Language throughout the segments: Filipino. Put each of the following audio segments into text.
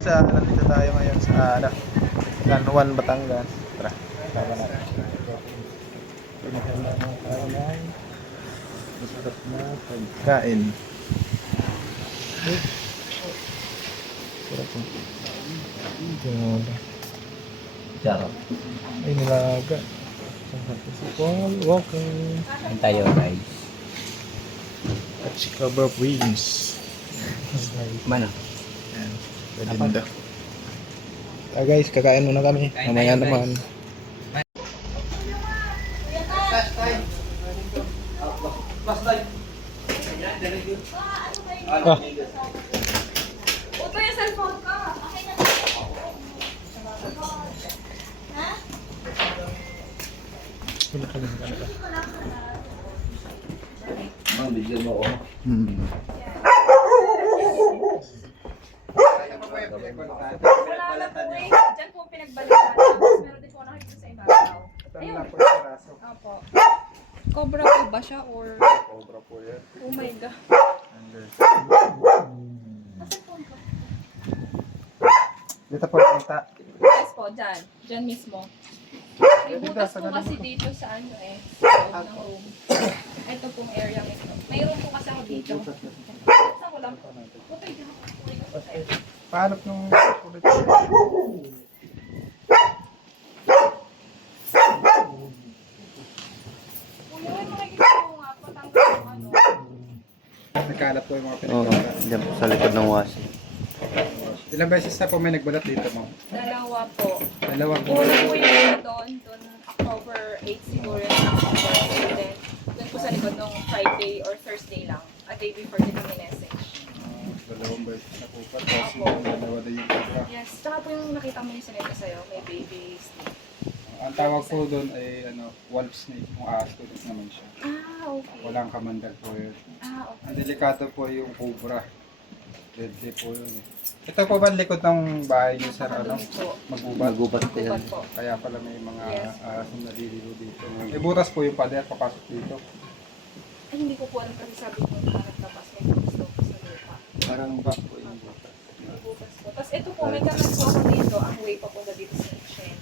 Nandito tayo ngayon sa San Juan, Batangas. Tara, tama natin. Pinaganda mo tayo ng masarap na pagkain. Sarap po. Sarap. Ay, nilaga. Sarap po si Paul Walker. Ang tayo guys. At si Cobra Wings. Mana? Yan. Pwede na. Guys, kakain muna kami. Mamaya naman. Ah. Uto yung cellphone ko. Ha? Wala ka lang. Mang video mo ako. Wala na po eh. Diyan po pinagbalikan. Tapos meron din po nakikita sa ibabaw. Ayun. Opo. Cobra po ba siya or? Cobra po yan. Oh my God. Dito po nakita. Yes po, dyan. Dyan mismo. May butas po kasi dito sa ano eh. Sa loob ng room. Ito pong area mismo. May room po kasi ako dito. Saan ko lang? Butoy dyan. Paano nung ulit? Kuya, may makikita ko nga. Patanggal yung ano. Nagkalat po yung mga Oo, pinagkalat. dyan sa likod ng wasi. Ilang beses na po may nagbalat dito, ma'am? Dalawa po. Dalawa po. Una po yung doon October 8 siguro yung October 8 din. Doon po sa likod nung Friday or Thursday lang. A day before din kami message. Dalawang beses na po pa. Tapos Opo. yung dalawa din yung cobra. Yes, tsaka po yung nakita mo yung sinito sa'yo, may baby snake. Ang tawag po doon ay wolf snake. Kung aasturus naman siya. Ah, okay. Walang kamandag po yun. Ah, okay. Ang delikado po yung cobra. Deadly po yun eh. Ito po ba ang likod ng bahay niyo, sir? Nakakadumi po. Magubat. Magubat ko yan. Gubat po. Kaya pala may mga Yes. asong naliligo dito. Eh, butas po yung pader, papasok dito. Ay, hindi ko po alam kasi sabi ko parang tapas may butas daw po sa lupa. Parang ba po yung butas. May butas po. Tapos ito po, may kanal po ako dito, ang way papunta dito sa Itchen.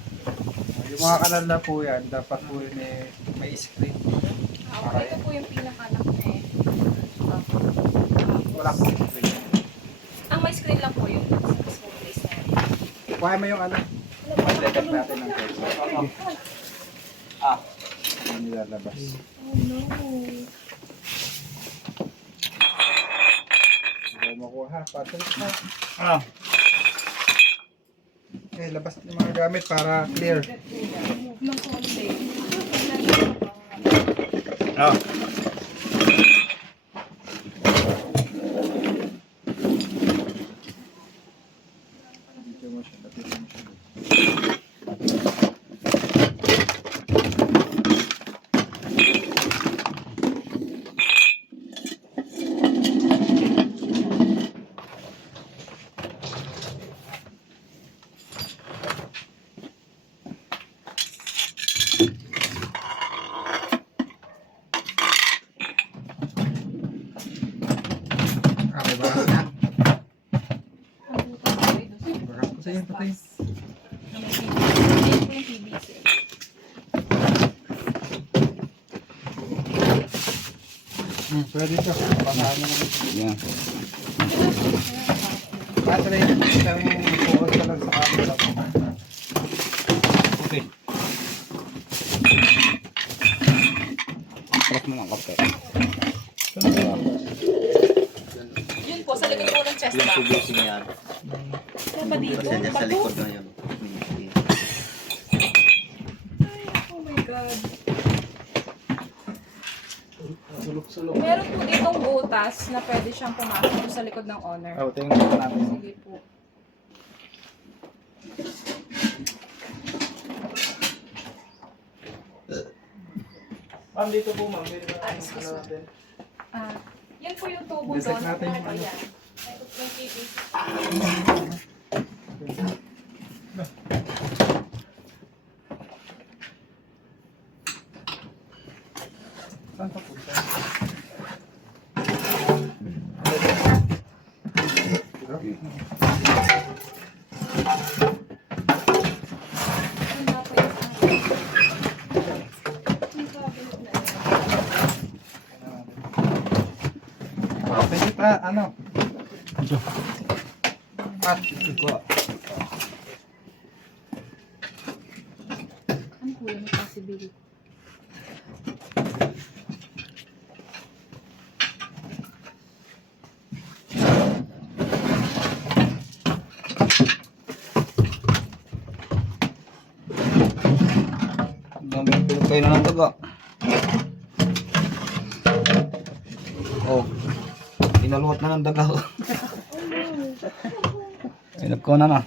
Yung mga kanal na po yan, dapat po yun eh, may screen. Ah, okay. Ito po yung pinakanak niya eh. Wala po screen. Ang may screen lang po yun sa mismong place na yun. Kuha mo yung ano, pag-detect natin ng text. Ano nilalabas. Oh no. Hindi mo kuha, pasok na. Okay, labas yung mga gamit para clear. Move ng konti. Dito mo siya, dito mo siya. Okay, bakas na. Ang butas ko ay doon sa Bakas ko sa'yo, patay. na may PVC. Ito po yung PVC. Pwede ito. Basahan mo naman. Yan. Kaso na yun, isang focus ka lang sa camera. Okay. Sarap mo ng kape. Yun po, sa likod po ng chest Yung box. PVC niya. Ano ba dito? Kasi dyan sa Bato? likod na yun. Oh my God. Sulok-sulok. Meron po ditong butas na pwede siyang pumasok doon sa likod ng owner. Oh, tingnan mo natin. Sige po. Ma'am, dito po ma'am. Pwede Ah, excuse me. natin. Yan po yung tubo Detect doon. natin yung ano. Ayan. May TV. Saan pa punta? Ang dapat yung ang cabinet na yan. Pwede pa, ano? At, iko. Ano po yung possibility? Dami kayo na ng daga. Oh. Inaluhat na ng daga. Ay, nagkona na.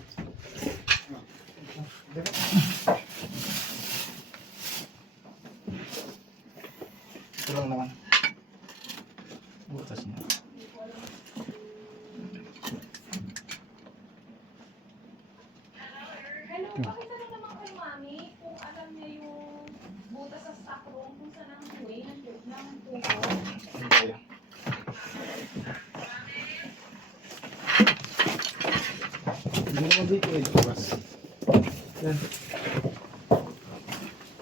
Ito lang naman. Butas niya. Hello, pakita na naman kay Mami kung alam niya yung butas sa stock room kung saan ang way ng tubo. Ano naman dito eh, bukas. Yan.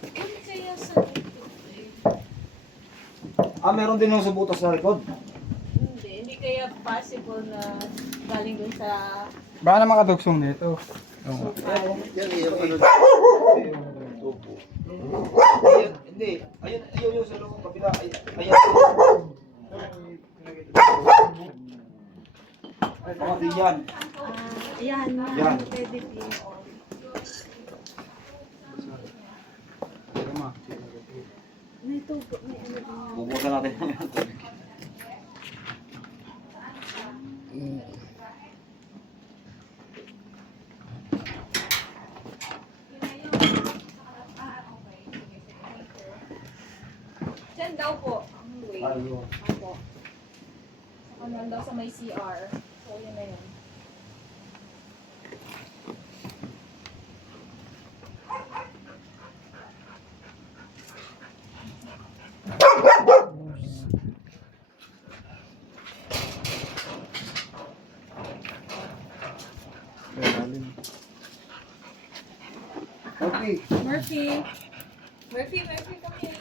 Ano kaya sa Ah, meron din yung sa butas sa likod. hindi kaya possible na galing dun sa Baka naman katugsong dito. Oo. Yan, yung ano. Tubo. Hindi. Ayun yung sa loob kabila. Ayan. Oh, di yan. yan, Yan. pwede din. May tubo, may ano din. Bubusan natin. Diyan daw po ang way. Ayun. Ako. Ano daw sa may CR. So, yun na yun. Okay. Murphy, come here.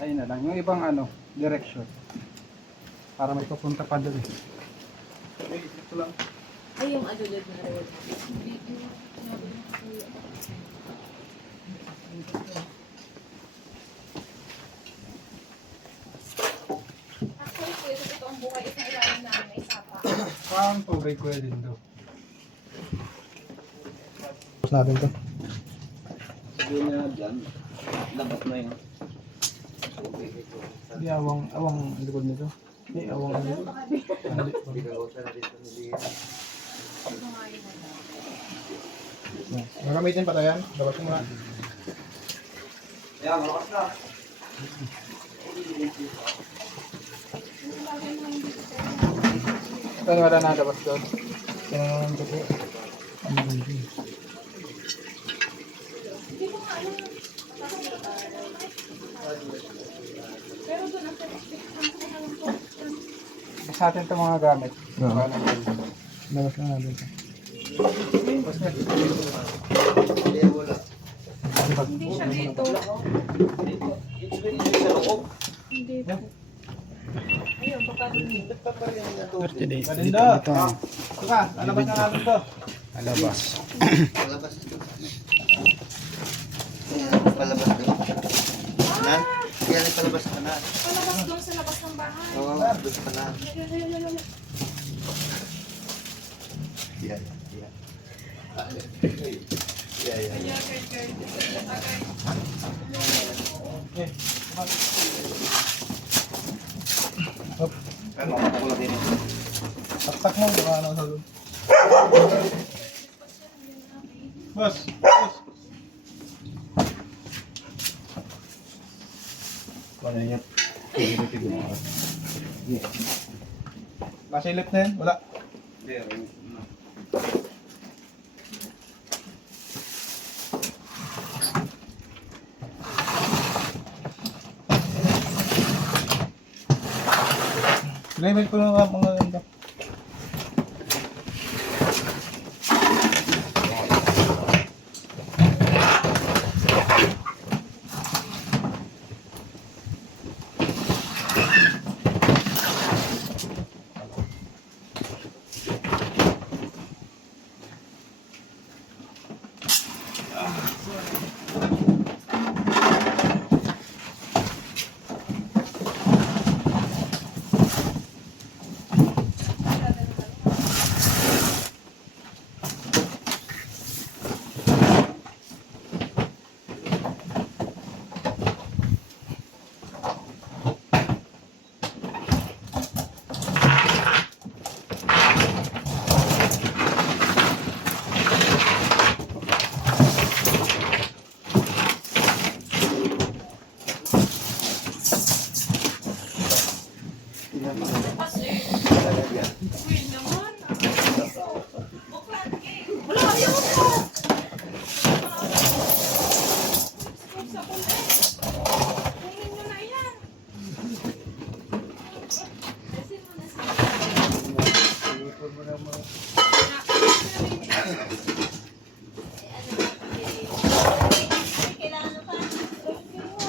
Ayun na lang. Yung ibang ano, direction. Para may papunta pa doon eh. Okay, ito lang. Ay, yung adulad na rin. Actually, po, ito ang buhay. Ito ang ilalim namin may sapa. Parang tubig ko din doon. Tapos natin to. Sige na dyan. Labas na yun. Hindi awang likod nito. Hindi awang likod. Magamitin pa tayo yan. Dapat ko muna. Ayan, malakas na. Ito wala na dapat doon. Yan, ito po. Pero doon ang ang po. Basta natin itong mga gamit. Labas na natin ito. Hindi siya dito. Sa loob. Hindi po. Ayun, baka dito. 30 days. Dito. Ito ka, lalabas na natin ito. Alabas. Palabas. Palabas doon. Kanan? Yan ang palabas sa kanan. Palabas doon sa labas ng bahay. Oo, doon sa kanan. Yan. Yan. Yan. Hop. Ano, ako lang din. mo, baka ano sa loob. Boss, boss. Ano yan? Nasa ilip na yan? Wala. Level ko na mga ganda.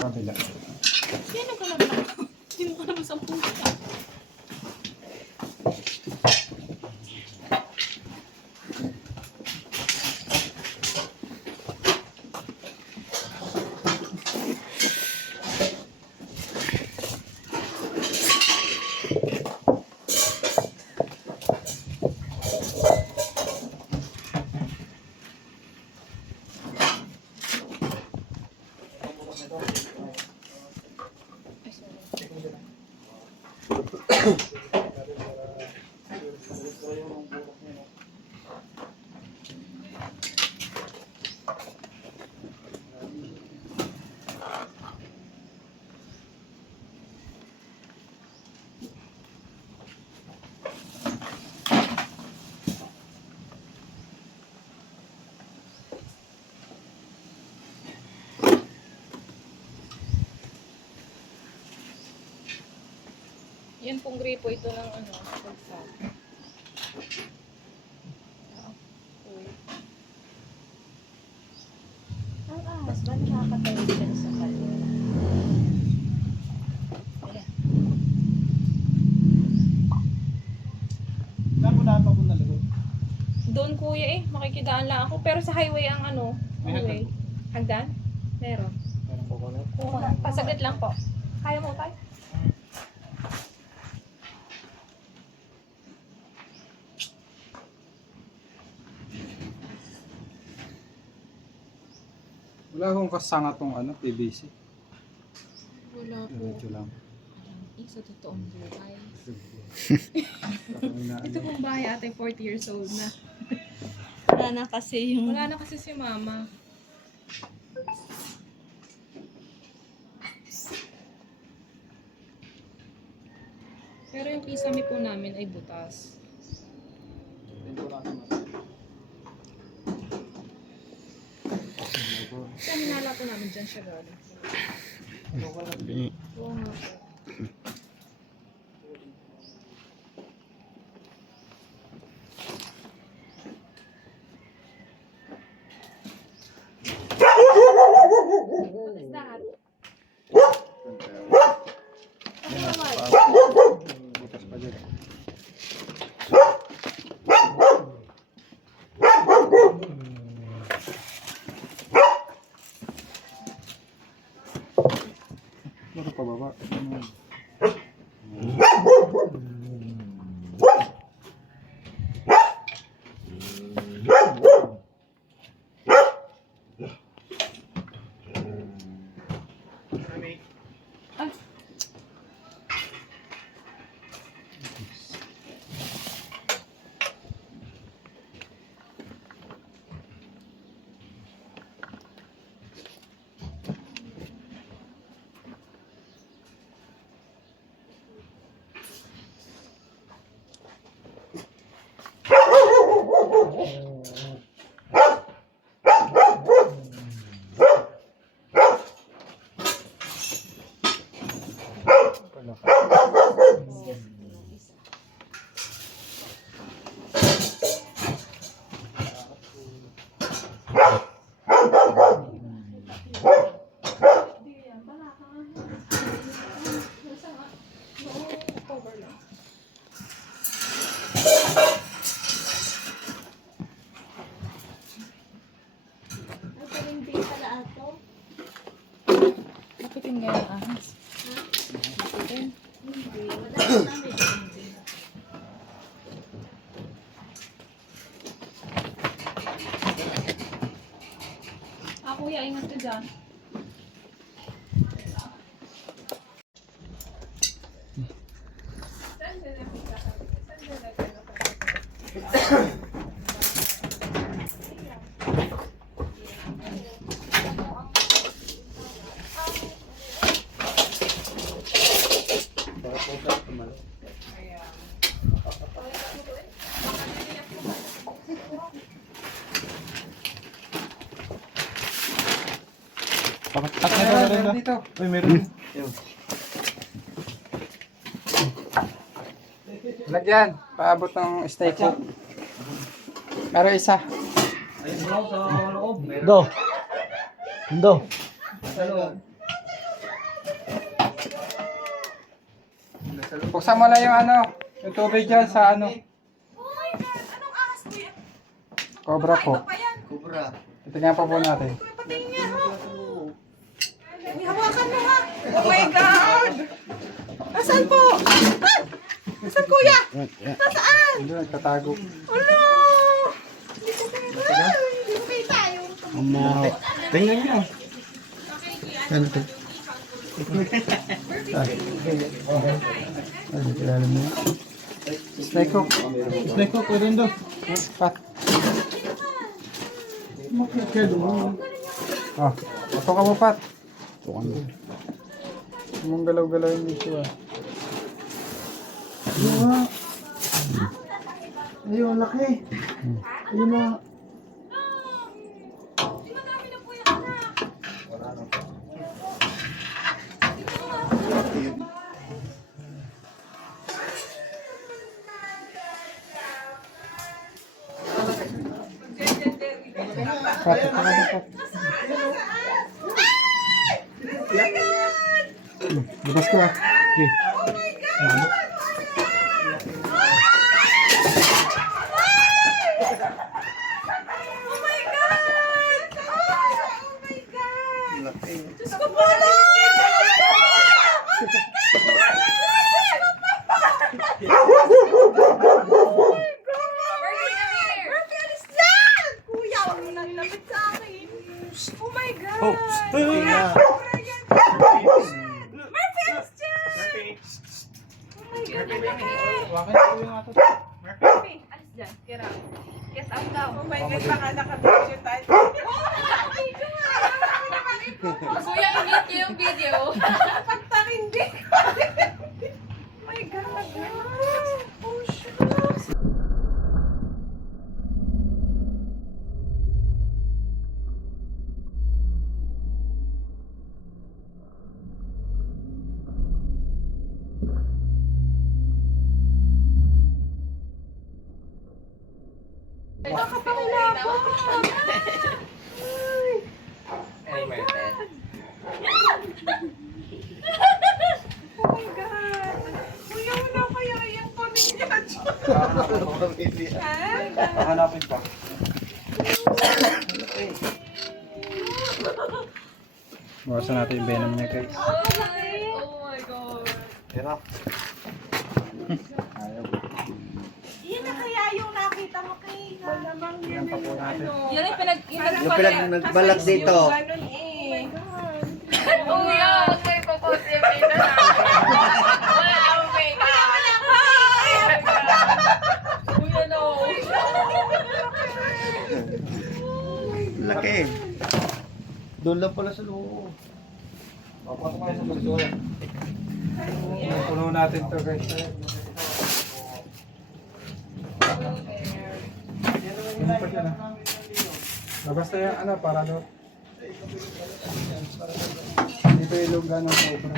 Kabila. Sino ka naman? Sino ka naman sa puso? Yan pong gripo ito ng ano, pagsak. Ang ahas ba nakakatawid ka sa kanya? Ayan. Saan mo dapat papunta likod? Doon kuya makikidaan lang ako. Pero sa highway ang ano, May highway. Hagdan? Meron. Meron po ko na. Oo, pasaglit lang po. Kaya mo tayo? Wala akong kasanga tong ano, PVC. Wala po. Diretso lang. Sa totoong buhay. Parang Ito pong bahay ate, 40 years old na. Wala na kasi yung... Wala na kasi si mama. Pero yung kisame po namin ay butas. Kaya hinala po namin dyan siya galing. Oo nga po. What is that? butas pa dyan. Ano pa baba? dyan. At meron dito. Uy, meron. Lagyan. Paabot ng steak hook. Meron isa. Ayun bro, sa loob. Do. Do. Sa loob. Buksan mo lang yung ano. Yung tubig dyan sa ano. Oh my God! Anong ahas ko yan? Cobra po. Ito pa yan. Kubra. Tingnan pa po natin. Patingin niya, ha? May hawakan mo, ha? Oh my God! Nasaan po? Ah! Nasaan, kuya? Nasaan? Hindi, nagtatago. Ano? Hindi ko kita. Hindi ko kita. Tingnan niyo. Ay, kilala mo yun. Snake hook. Snake hook, pwede doon. Pat. Ah, pato ka mo, Pat. Mong galaw-galaw yung issue, ah. Ayun, laki. Ayun na. Pat, ito ka mo, Pat. Labas ko, ah. Okay. Oh my God! Oh my God! Laki. Diyos ko po lang! Murphy, alis dyan! Kuya, huwag mo nang lapit sa akin. Oh my God! Oh, Kuya, sobra yan. Murphy, alis dyan! Oh my God, ang laki! Wakin ko yung ato. Murphy, alis dyan. Get out. Get out now. Oh my God, baka nakabidyo tayo. Kuya, i-mute niyo yung video. Pagtakindi. Oh my God. Oh, shucks. Nakapangilabot. Ay. Oh my God. Kuya, wala kaya yung pamilya dyan. Hanapin pa. Bawasan natin yung venom niya, guys. Oh my God. Yan na. Ayaw. Yan na kaya yung nakita mo kay Malamang Yan pa po natin. Yan yung nagbalag dito. Ganun eh. Kuya, huwag may popost yung video na. Wala akong makeup. Wala pa! Kuya, no. Laki. Doon lang pala sa loob. Papasok kayo sa basura. Puno natin to, guys. Input yan, ah. Labas na yung ano, para doon. Dito yung lugar ng cobra.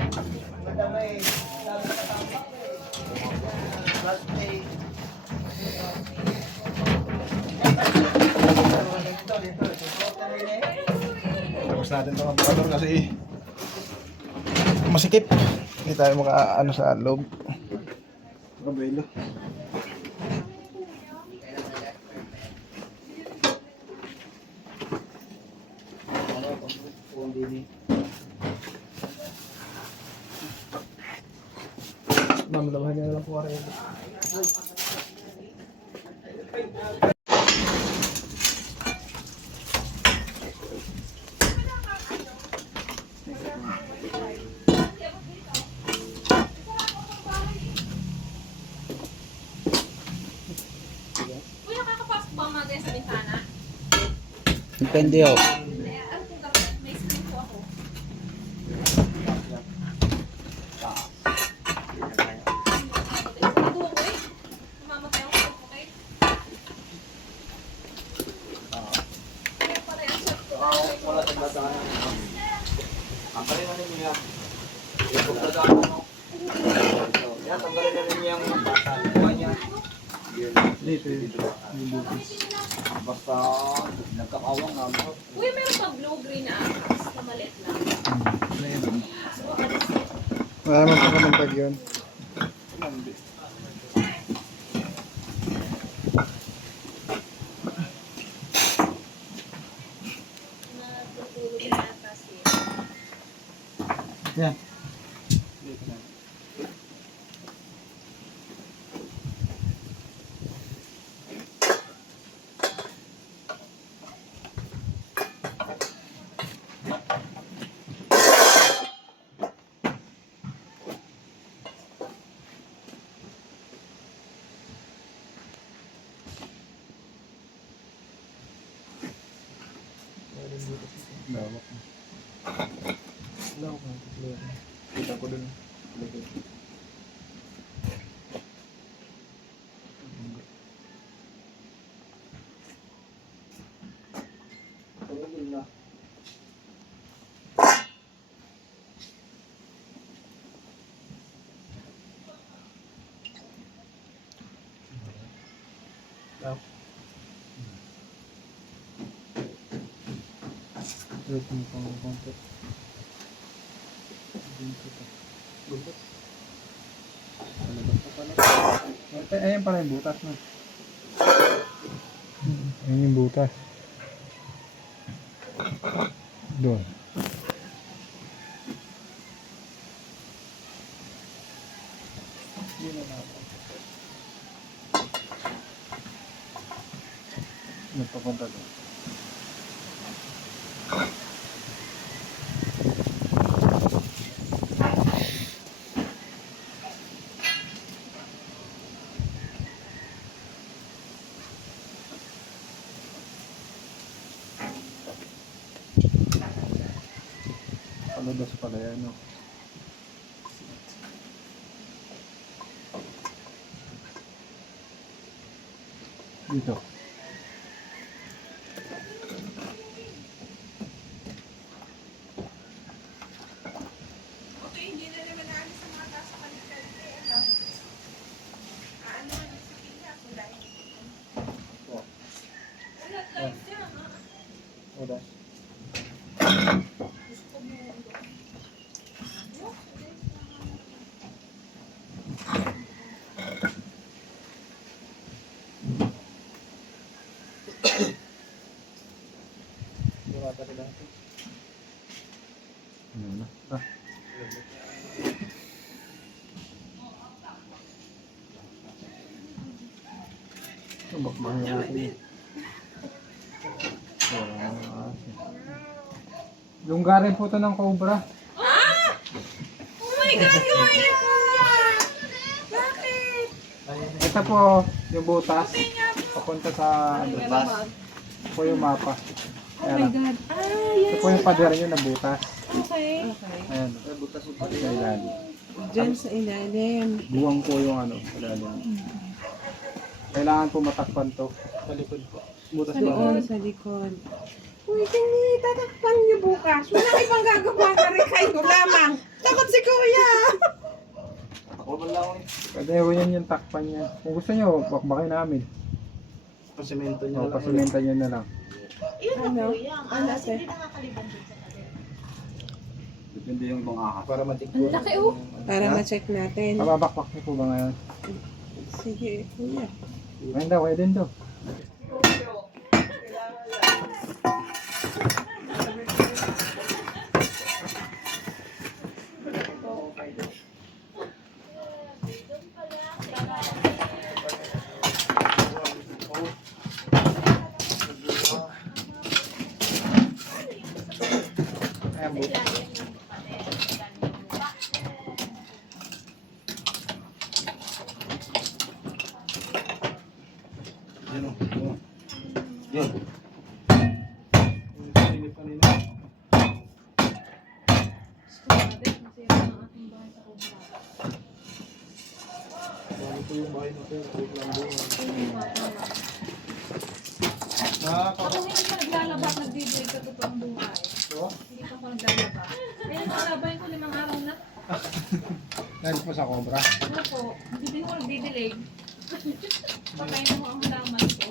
Tapos natin ito ang bakador kasi masikip. Hindi tayo maka-ano sa loob. Mabelo. Ma'am, labahan niya na lang po rin. sa bintana? Depende ho. Eh, ano kung gagawin? May screen po ako. Sigurado ako eh. Mamamatay ako sa okay? Kaya pala yung shot ko. Wala tayong dadaanan. Ang galing na ninyo yan. Yung pagdadaanan, no? Yan, tanggalin na ninyo yung buwan niya. Dito yung butas. Basta nagkakawang na. Uy, meron pa blue-green na ahas na maliit lang. So, alis eh. Wala naman pa naman tag yun. Natutulog na ata siya. Yan. Lawak na. Lawak na. Kita ko dun. Tumigil na. Wait mo pang konti. Dito pa. Butas. Ayan pala yung butas na. Ayan yung butas. Doon. Nagpapunta doon. Palabas pala yan, no? Dito. Okay, hindi na naman naalis sa mga taas sa kanila. Ano na sa Pilipinas? Wala eh. Wala guys yan, ha? Wala. Gusto mo. Ano na? Ah. Bakbahan yung asin eh. Yung galing po ito ng cobra. Oh my God, kuya! Bakit? Ito po yung butas. Papunta sa ano, bus. Ito po yung mapa. Ayan. God. Ah, Ito po yung pader nyo na butas. okay. Ayan. Butas yung Sa ilalim. Diyan sa ilalim. Buwang po yung ano, ilalim. Kailangan po matakpan to. Sa likod po. Butas Sa po. likod, sa likod. Uy, hindi, tatakpan niyo bukas. Walang ibang gagawa ka rin kayo lamang. Takot si kuya. Ako ba lang eh. Pwede yun yung takpan niya. Kung gusto nyo, bakbakin namin. Pasimento O, pasimenta nyo na lang. Ano? Ano ate? Depende yung mga ahas. Para matikpo. Ang laki oh. Para ma-check natin. Pababakbak niyo po ba ngayon? Sige, kuya. Ngayon daw, kayo din daw. Ayan, butas. Yan o. Yun. Silip kanina. Bali po yung bahay natin. Wait lang doon. Ako hindi pa naglalaba at nag-video sa totoong buhay. So, Hindi pa ako naglalaba. Kaya nalabay ko 5 araw na. dahil po sa cobra. Ano po, hindi din ako nagdidelay. Pakain mo ang laman ko.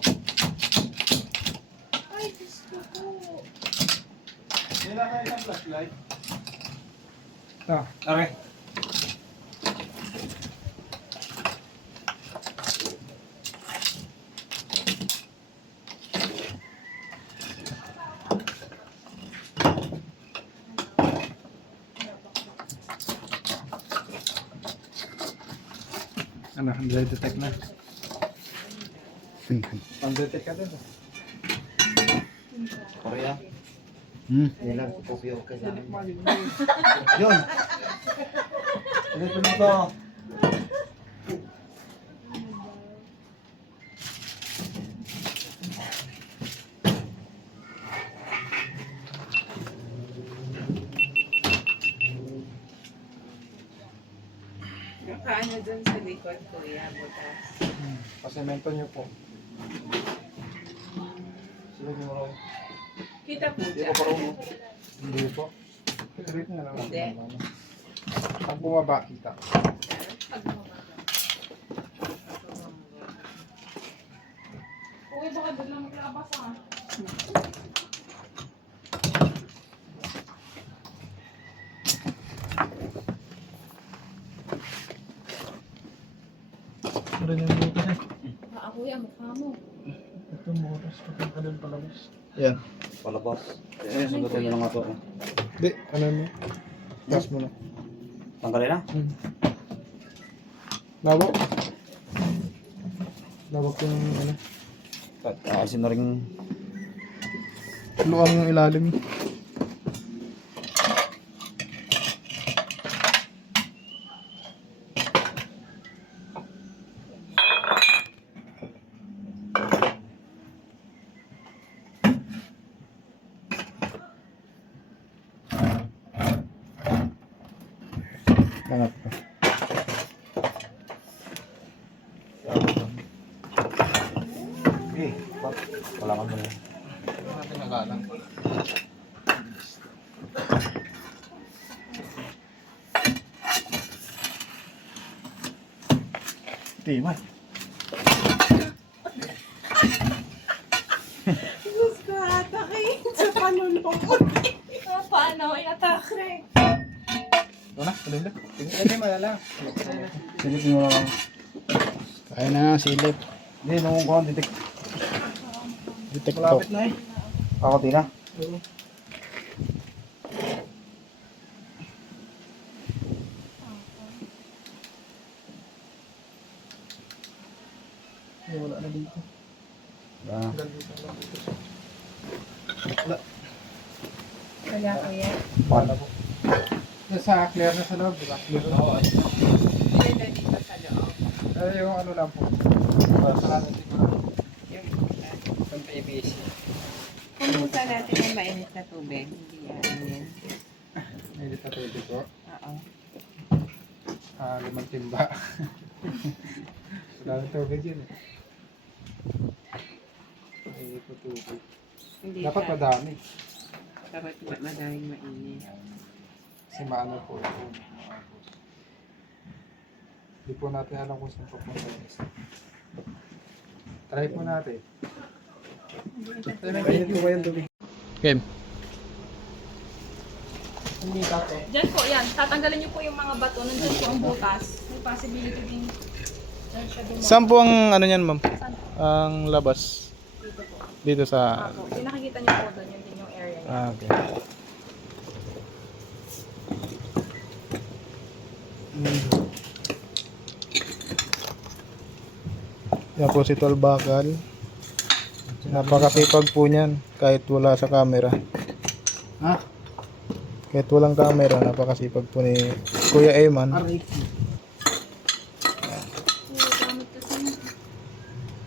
Ay, Diyos ko po. Nila kayo ng flashlight. Ito. Okay. Ano, detect na. Pang-detect ka din. Korea. Yan lang, kopya ko sa akin. Yun. Yun! Ano ito nito? Nakaano dun sa likod, kuya, butas. Pasemento nyo po. Sino mo rin? Kita po Hindi dyan. ko parang Hindi po. Rate nga lang. Hindi. Pag bumaba, kita. Uy, baka biglang maglabas ah. Ano yung butas eh? Baka kuya, mukha mo. Ito butas. Patang ka din palabas. Yan. palabas. Eh, sundutin nyo lang ako. Hindi, ano mo? Gas mo na. Tanggalin na? Lawak. Lawak yung ano. Kasi na rin. Luang yung ilalim. Angat pa. Eh, wala ka muna. Natin nagalang. Timay. Diyos ko, atakin sa panulong. Ah, paano? I-atake. Ito na, tuloy na. Hindi, malala. Silipin mo lang. Kaya na silip. Hindi, nung ko, detect. Detect to. Malapit na eh. Ako, di na. Ay, wala na dito. Ah. Dito lang dito. Wala. Kaya, kuya. Paano po? Sa clear na sa loob, diba? Clear na. Kaya na dito sa loob. Eh, yung ano lang po. Sarado siguro. Yung Yung PVC. Pumusa natin yung mainit na tubig. Hindi yan. Medyo na tubig po. Oo. 5 timba. Wala na tubig yun eh. Ay, ito tubig. Hindi Dapat siya- madami. Dapat madaling mainit. Kasi maano po ito. Hindi po natin alam kung saan papunta yung isa. Try po natin. Ayun po ba yung tubig? Game. Hindi tato. Diyan po, yan. Tatanggalin niyo po yung mga bato. Nandun po ang butas. May possibility din. Diyan siya dumaan. Saan po ang ano niyan, ma'am? Saan? Ang labas. Dito po. Dito sa... Ako. Yung nakikita niyo po doon. Yun din yung area niya. Ah, okay. Yan po si Tol Bakal. Napakasipag po niyan kahit wala sa camera. Ha? Kahit walang camera, napakasipag po ni Kuya Eman. R8. Yung gamit kasi.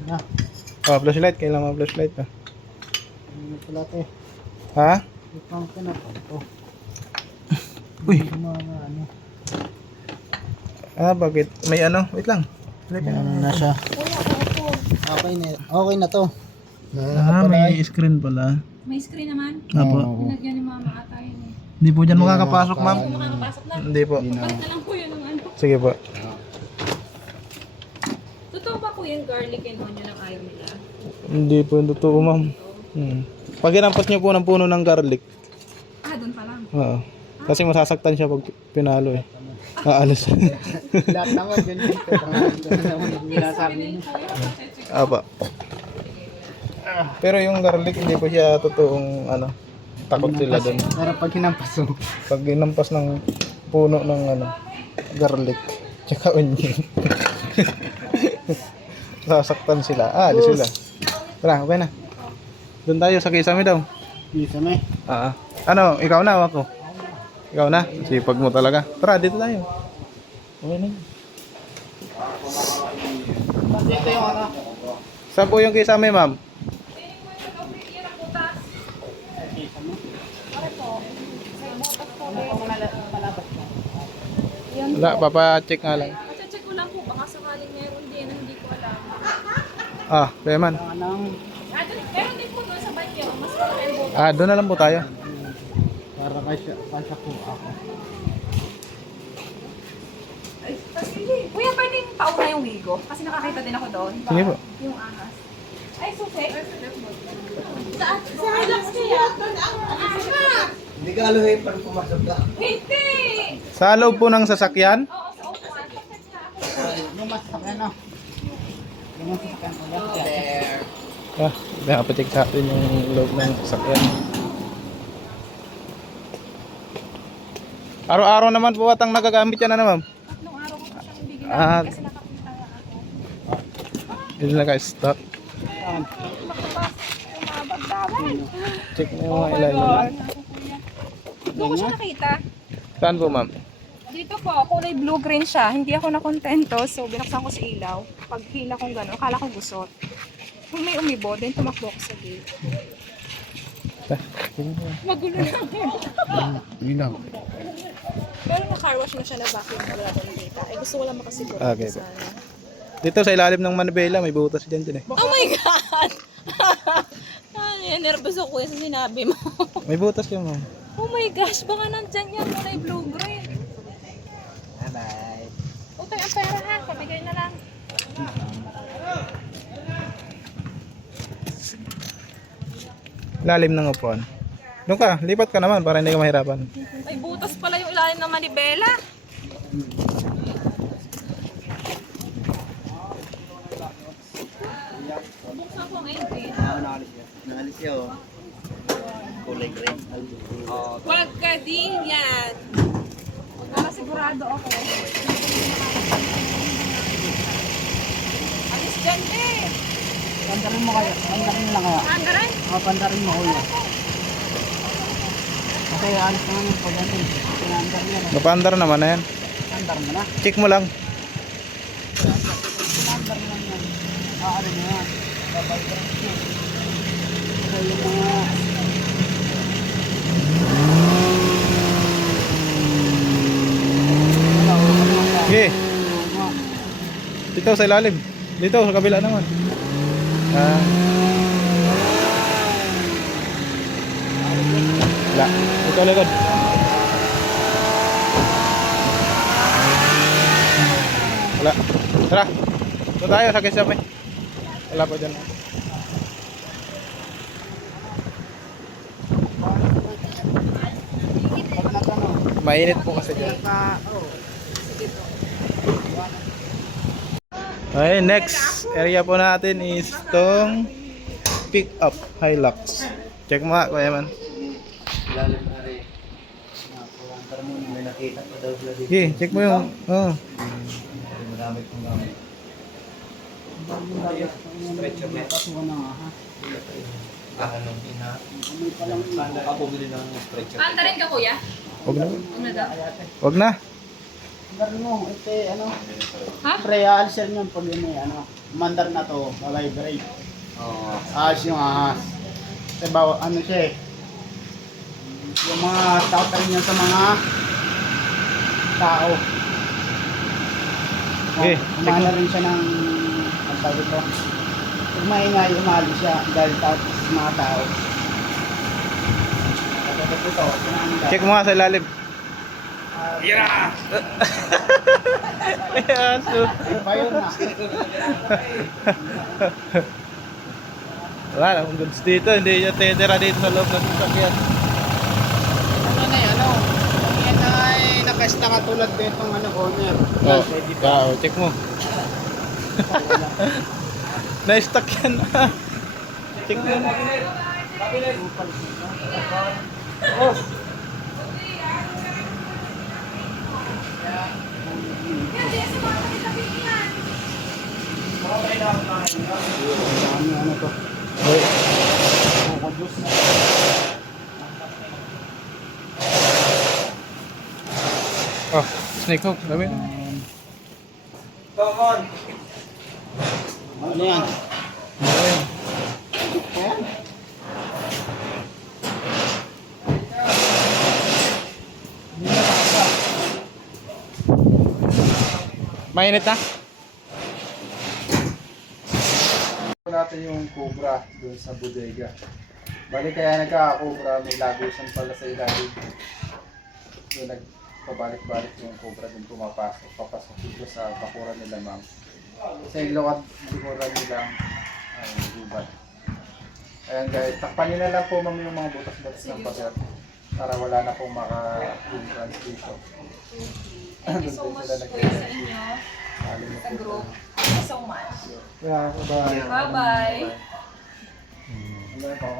Na. Ah, flashlight. Kailangan mga flashlight na. Wala to eh. Ha? Ipang ka na po. Uy. Mga ano. Bakit? May ano? Wait lang. Ano na siya. Okay na to. May screen pala. May screen naman. Apo. Pinagyan ni mama ata yun eh. Hindi po dyan makakapasok, ma'am. Kung makakapasok na, Hindi po. balik na lang po yun ng ano. Sige po. Totoo ba po yung garlic and onion ang ayaw nila? Hindi po yung totoo, ma'am. Pag ginampas niyo po ng puno ng garlic, Ah, doon pa lang. oo. Kasi masasaktan siya pag pinalo eh. Aalis. Lahat naman din dito. Naman yung binasabi niyo. Apa. Pero yung garlic, hindi po siya totoong ano, takot sila doon. Pero pag hinampas mo. Pag ginampas ng puno ng ano, garlic, tsaka onion. Sasaktan sila. Alis sila. Tara, okay na. Doon tayo sa kisame daw. Isa may. Ano, ikaw na o ako? Ikaw na? Sipag mo talaga. Tara, dito tayo. Okay na. Dito yung ano. Saan po yung kisame, ma'am? Wala, papacheck nga lang. Check ko lang po, baka sakaling meron din na hindi ko alam. Kaya man. Meron din po doon sa banyo, mas malaki ang butas. Doon na lang po tayo. Para kasya po ako. Kuya, pwedeng pauna yung wigo? Kasi nakakita din ako doon. Sige po. Yung ahas. Ay, suke. Sa relax kaya. Hindi ka aluhin para pumasok ka. Hindi! Sa loob po ng sasakyan? Oo, sa upuan. Yung masasakyan na. Yung masasakyan ko lang. Papacheck sa atin yung loob ng sasakyan. Araw-araw naman po atang nagagamit yan na ma'am. Tatlong araw ko pa siyang hindi Ah. ginamit kasi nakakita na ako. Hindi na naka-stop. Check mo yung mga ilalim. Doon ko siya nakita. Saan po ma'am? Dito po, kulay blue-green siya. Hindi ako nakontento, so binuksan ko sa ilaw. Pag hila kong gano'n, akala ko gusot. Kung may umibo, then tumakbo ko sa gate. Magulo lang. Yun lang. Pero na-car wash na siya na vacuum na wala doon nakita. Eh gusto ko lang makasiguro. Okay po. Sana. Dito sa ilalim ng manibela, may butas dyan eh. Oh my God! Ay, nervous ako sa sinabi mo. May butas yun ma'am. Oh my gosh, baka nandyan yan, kulay blue-green. Bye-bye. Utay ang pera ha, pabigay na lang. Ilalim ng upuan. Doon ka, lipat ka naman para hindi ka mahirapan. May butas pala yung ilalim ng manibela. Buksan ko ang engine. Naalis siya oh. Kulay green. Wag ka din yan. Para sigurado ako. Alis dyan eh. Pandarin mo kaya. Pandarin lang kaya. Hangaran? Pandarin mo kuya. Kasi alis naman yung pag-ano eh. Pinandar niya. Napandar naman na yan. Pandar mo na. Check mo lang. Pinandar mo lang yan. Ano mo yan. Babay ka rin siya. Kasi yung mga... Okay. Dito sa ilalim. Dito sa kabila naman. Wala. Dito likod. Wala. Tara. Dito tayo sa kisame. Wala pa dyan. Mainit po kasi dyan. Okay, next area po natin is tong pick up Hilux. Check mo nga, Kuya Man. Ilalim na rin. May nakita pa daw sila dito. Okay, check mo yung Madami kong gamit. Stretcher net. Anong ina? Paano ka bumili ng stretcher? Anda rin ka kuya? Wag na. Ano na daw? Wag na. Pandarin mo. Ito ano. Ha? Pre, aalis yan yun pag yun eh. Ano. Mandar na to. Babay break. Oo. Aalis yung ahas. Kasi bawa, ano siya eh. Yung mga tatarin niya sa mga tao. Okay, Umana rin siya ng, ang tawag ito. Pag maingay, umali siya dahil tapos sa mga tao. Tapos ito, sinangga. Check mo nga sa ilalim. Yeah! Ayan, so. Bayon na. Wala namang goods dito. Hindi niya titira dito sa loob ng sasakyan. Ano na yan, ano? Kung yan ay nakasta katulad ditong ano, owner. Oh, Pwede pa. check mo. Na-stuck yan. Check mo. Boss! Ano to? Hoy. Coco juice. Oh, snake hook. Dami. Come on. Ano yan? Ayan. Ayan. Mainit na? Natin yung cobra doon sa bodega. Bali kaya nagka-cobra, may lagusan pala sa ilalim. So nagpabalik-balik yung cobra doon pumapasok. Papasok dito sa bakuran nila ma'am. Sa ilawat likuran nilang gubat. Ayan guys, takpan nyo na lang po ma'am yung mga butas-butas ng pader para wala na pong maka-entrance dito. Thank you so much kuya sa inyo. Sa group. Thank you so much. Yeah, bye. Bye-bye. Hanggang ako.